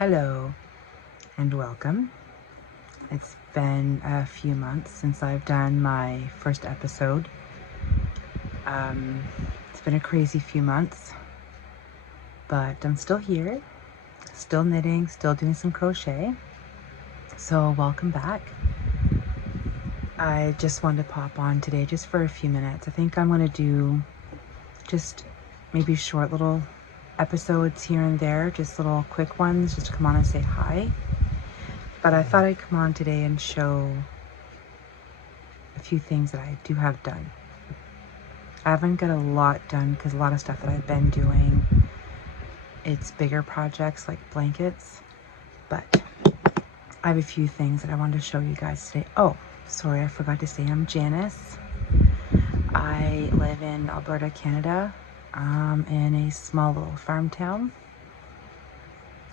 Hello and welcome. It's been a few months since I've done my first episode. It's been a crazy few months, but I'm still here, still knitting, still doing some crochet. So welcome back. I just wanted to pop on today just for a few minutes. I think I'm going to do just maybe short little episodes here and there, just little quick ones, just to come on and say hi. But I thought I'd come on today and show a few things that I do have done. I haven't got a lot done because a lot of stuff that I've been doing, it's bigger projects like blankets, but I have a few things that I wanted to show you guys today. Oh, sorry, I forgot to say I'm Janice. I live in Alberta, Canada, in a small little farm town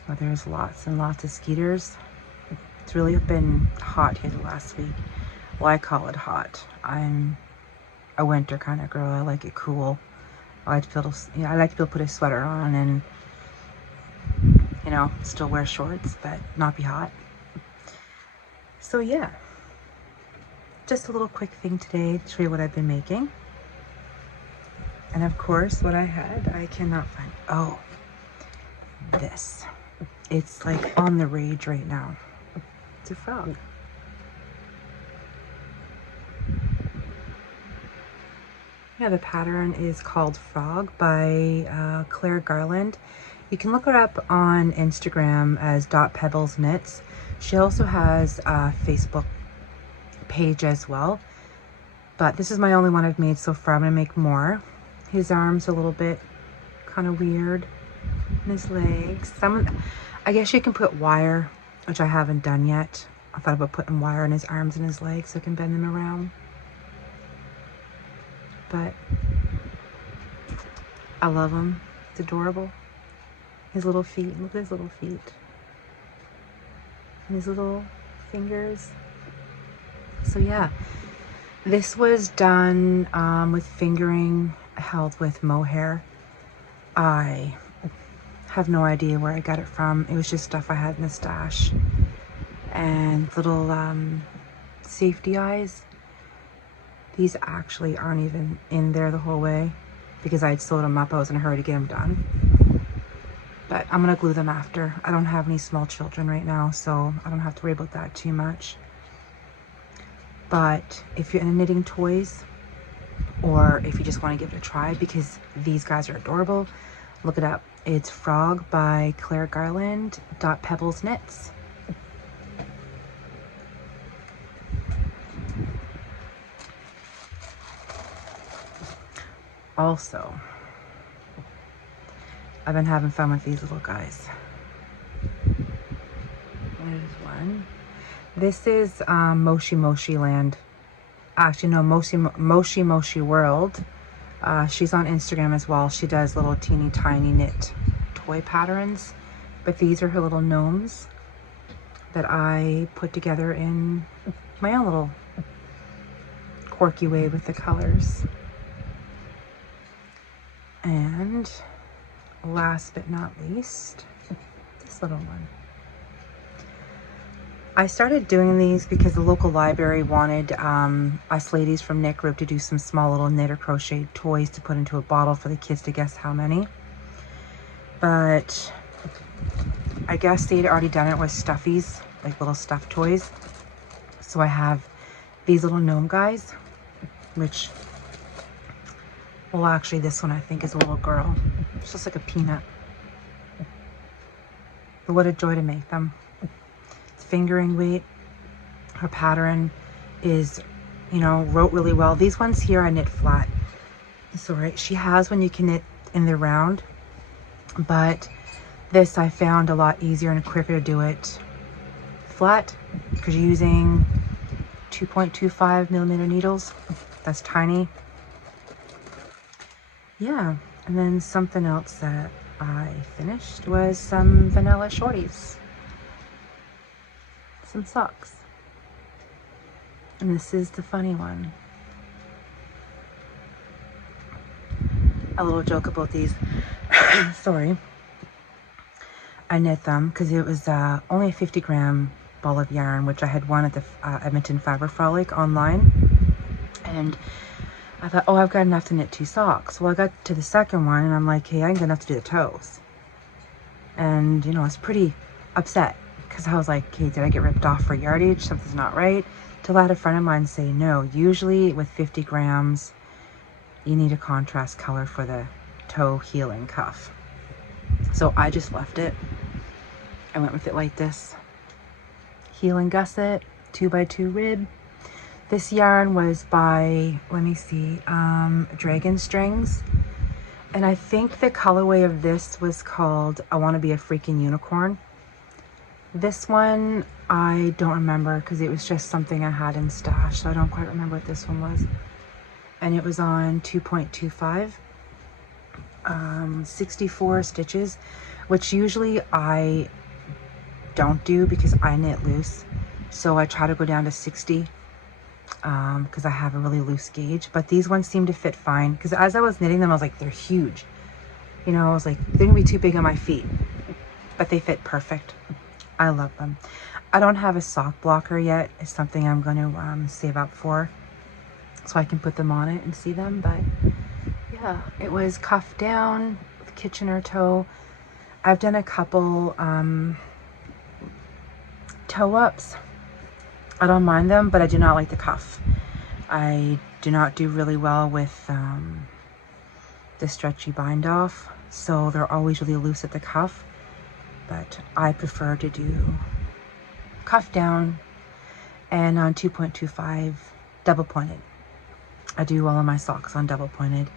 where there's lots and lots of skeeters. It's really been hot here the last week. Well, I call it hot. I'm a winter kind of girl. I like it cool. I like to be able to put a sweater on and, still wear shorts, but not be hot. So yeah, just a little quick thing today to show you what I've been making. And of course, what I cannot find. Oh, this. It's like on the rage right now. It's a frog. Yeah, the pattern is called Frog by Claire Garland. You can look her up on Instagram as .pebbles knits. She also has a Facebook page as well. But this is my only one I've made so far. I'm gonna make more. His arms a little bit kind of weird. And his legs. I guess you can put wire, which I haven't done yet. I thought about putting wire in his arms and his legs so I can bend them around. But I love him. It's adorable. His little feet. Look at his little feet. And his little fingers. So yeah, this was done with fingering held with mohair. I have no idea where I got it from. It was just stuff I had in the stash. And little safety eyes. These actually aren't even in there the whole way because I'd sewed them up. I was in a hurry to get them done. But I'm going to glue them after. I don't have any small children right now, so I don't have to worry about that too much. But if you're into knitting toys, or if you just want to give it a try because these guys are adorable, look it up. It's Frog by Claire Garland, .pebbles knits. Also, I've been having fun with these little guys. There's one. This is Moshi Moshi Land. Actually, no, Moshi Moshi World. She's on Instagram as well. She does little teeny tiny knit toy patterns. But these are her little gnomes that I put together in my own little quirky way with the colors. And last but not least, this little one. I started doing these because the local library wanted us ladies from Knit Group to do some small little knit or crochet toys to put into a bottle for the kids to guess how many. But I guess they'd already done it with stuffies, like little stuffed toys. So I have these little gnome guys, which, well, actually this one I think is a little girl. It's just like a peanut. But what a joy to make them. Fingering weight. Her pattern is, wrote really well. These ones here I knit flat. It's alright. She has one you can knit in the round, but this I found a lot easier and quicker to do it flat because you're using 2.25 millimeter needles. That's tiny. Yeah, and then something else that I finished was some vanilla shorties. Some socks. And this is the funny one. A little joke about these. Sorry. I knit them because it was only a 50-gram ball of yarn, which I had won at the Edmonton Fabric Frolic online. And I thought, oh, I've got enough to knit 2 socks. Well, I got to the second one and I'm like, hey, I ain't got enough to do the toes. And, you know, I was pretty upset because I was like, okay, did I get ripped off for yardage? Something's not right. Till I had a friend of mine say, no, usually with 50 grams, you need a contrast color for the toe, heel, and cuff. So I just left it. I went with it like this. Heel and gusset, 2x2 rib. This yarn was by, let me see, Dragon Strings. And I think the colorway of this was called I Want to Be a Freaking Unicorn. This one, I don't remember because it was just something I had in stash. So I don't quite remember what this one was. And it was on 2.25. 64 stitches, which usually I don't do because I knit loose. So I try to go down to 60 because I have a really loose gauge. But these ones seem to fit fine because as I was knitting them, I was like, they're huge. You know, I was like, they're gonna be too big on my feet, but they fit perfect. I love them. I don't have a sock blocker yet. It's something I'm going to save up for so I can put them on it and see them. But yeah, it was cuff down with Kitchener toe. I've done a couple toe ups. I don't mind them, but I do not like the cuff. I do not do really well with the stretchy bind off, so they're always really loose at the cuff. But I prefer to do cuff down and on 2.25 double pointed. I do all of my socks on double pointed.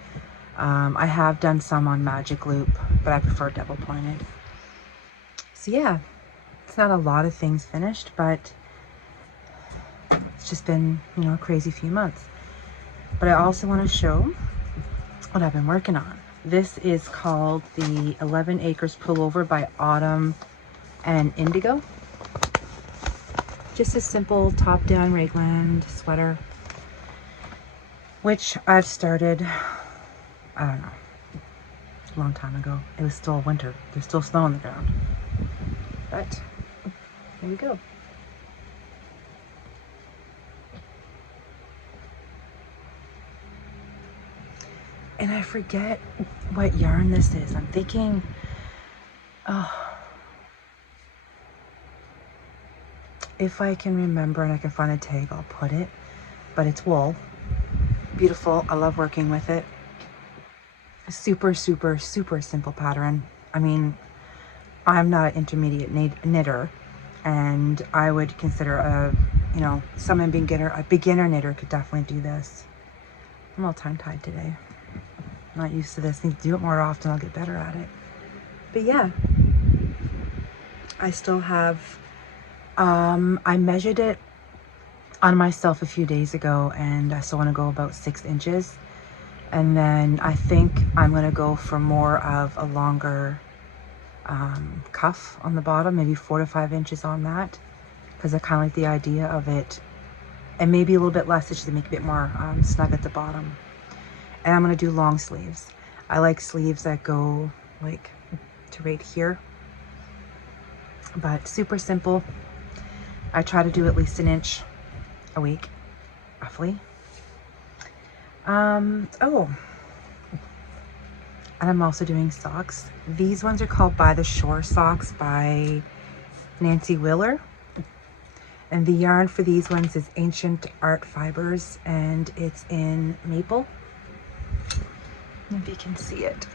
I have done some on magic loop, but I prefer double pointed. So yeah, it's not a lot of things finished, but it's just been, you know, a crazy few months. But I also want to show what I've been working on. This is called the 11 Acres Pullover by Autumn and Indigo. Just a simple top-down raglan sweater, which I've started, I don't know, a long time ago. It was still winter. There's still snow on the ground. But here we go. And I forget what yarn this is. I'm thinking, oh, if I can remember and I can find a tag, I'll put it. But it's wool. Beautiful. I love working with it. Super, super, super simple pattern. I mean, I'm not an intermediate knitter, and I would consider a, you know, a beginner knitter could definitely do this. I'm all tongue-tied today. Not used to this. Need to do it more often. I'll get better at it. But yeah, I still have, I measured it on myself a few days ago, and I still want to go about 6 inches. And then I think I'm going to go for more of a longer cuff on the bottom, maybe 4 to 5 inches on that, because I kind of like the idea of it, and maybe a little bit less just to make it a bit more snug at the bottom. And I'm going to do long sleeves. I like sleeves that go like to right here, but super simple. I try to do at least 1 inch a week, roughly. Oh, and I'm also doing socks. These ones are called By the Shore socks by Nancy Wheeler. And the yarn for these ones is Ancient Art Fibers, and it's in maple. If you can see it.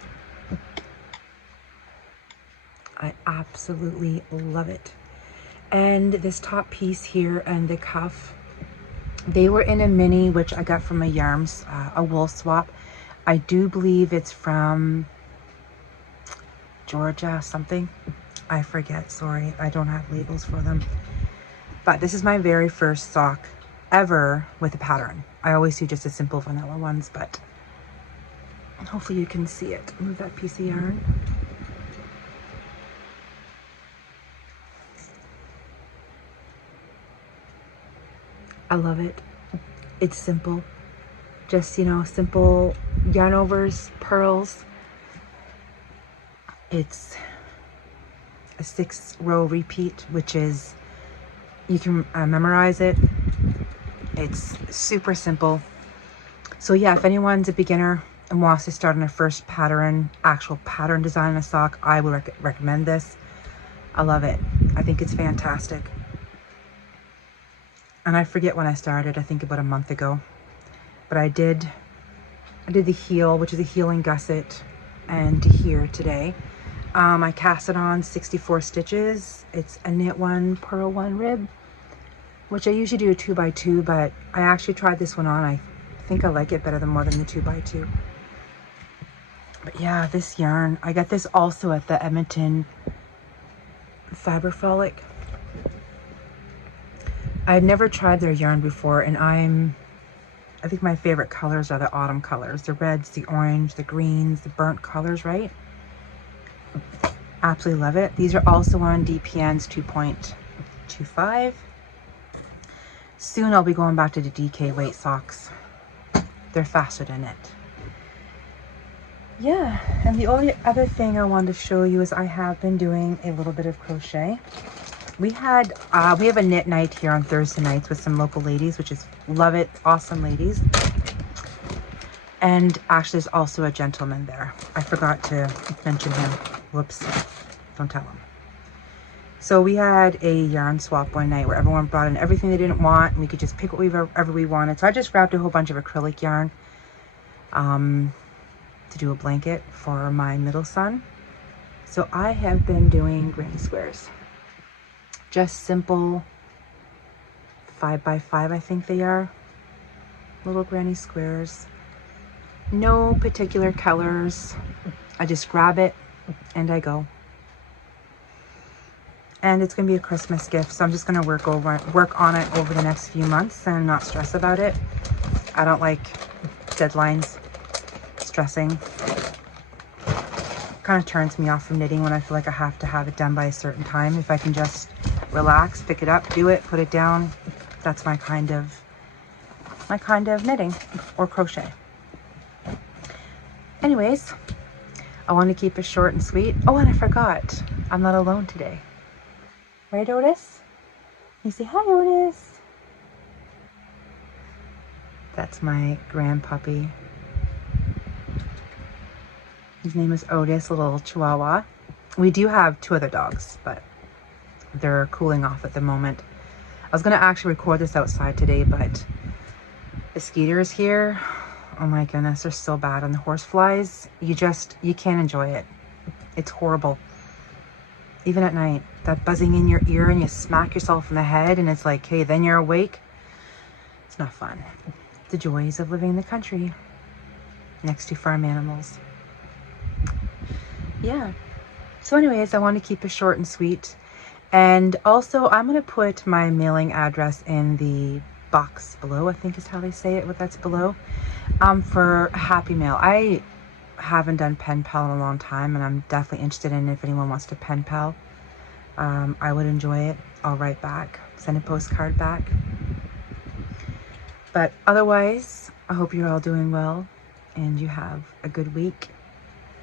I absolutely love it. And this top piece here and the cuff, they were in a mini, which I got from a Yarms, a wool swap. I do believe it's from Georgia something. I forget, sorry. I don't have labels for them. But this is my very first sock ever with a pattern. I always do just the simple vanilla ones, but hopefully you can see it. Move that piece of yarn. I love it. It's simple. Just, you know, simple yarn overs, pearls. It's a 6-row repeat, which is, you can memorize it. It's super simple. So yeah, if anyone's a beginner and wants to start on a first pattern, actual pattern design on a sock, I would recommend this. I love it. I think it's fantastic. And I forget when I started, I think about a month ago. But I did the heel, which is a heeling gusset, and to here today. I cast it on 64 stitches. It's a knit 1, purl 1 rib, which I usually do a 2x2, but I actually tried this one on. I think I like it better than more than the 2x2. But yeah, this yarn, I got this also at the Edmonton Fiber Frolic. I had never tried their yarn before, and I think my favorite colors are the autumn colors, the reds, the orange, the greens, the burnt colors, right? Absolutely love it. These are also on DPNs 2.25. Soon I'll be going back to the DK weight socks. They're faster than it. Yeah, and the only other thing I wanted to show you is I have been doing a little bit of crochet. We have a knit night here on Thursday nights with some local ladies, which is, love it, awesome ladies. And actually there's also a gentleman there. I forgot to mention him. Whoops, don't tell him. So we had a yarn swap one night where everyone brought in everything they didn't want, and we could just pick whatever we wanted. So I just grabbed a whole bunch of acrylic yarn to do a blanket for my middle son. So I have been doing granny squares. Just simple 5x5, I think they are. Little granny squares. No particular colors. I just grab it and I go. And it's gonna be a Christmas gift, so I'm just gonna work on it over the next few months and not stress about it. I don't like deadlines, stressing. Kind of turns me off from knitting when I feel like I have to have it done by a certain time. If I can just relax, pick it up, do it, put it down, that's my kind of knitting or crochet. Anyways, I want to keep it short and sweet. Oh, and I forgot, I'm not alone today. Right, Otis? You say hi, Otis. That's my grandpuppy. His name is Otis, a little Chihuahua. We do have 2 other dogs, but they're cooling off at the moment. I was gonna actually record this outside today, but mosquitoes here, oh my goodness, they're so bad. And the horseflies, you can't enjoy it. It's horrible. Even at night, that buzzing in your ear and you smack yourself in the head and it's like, hey, then you're awake. It's not fun. The joys of living in the country next to farm animals. Yeah. So anyways, I want to keep it short and sweet. And also I'm going to put my mailing address in the box below, I think is how they say it, what that's below, for Happy Mail. I haven't done pen pal in a long time, and I'm definitely interested in if anyone wants to pen pal. I would enjoy it. I'll write back, send a postcard back. But otherwise, I hope you're all doing well and you have a good week,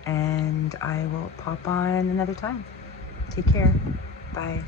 and I will pop on another time. Take care. Bye.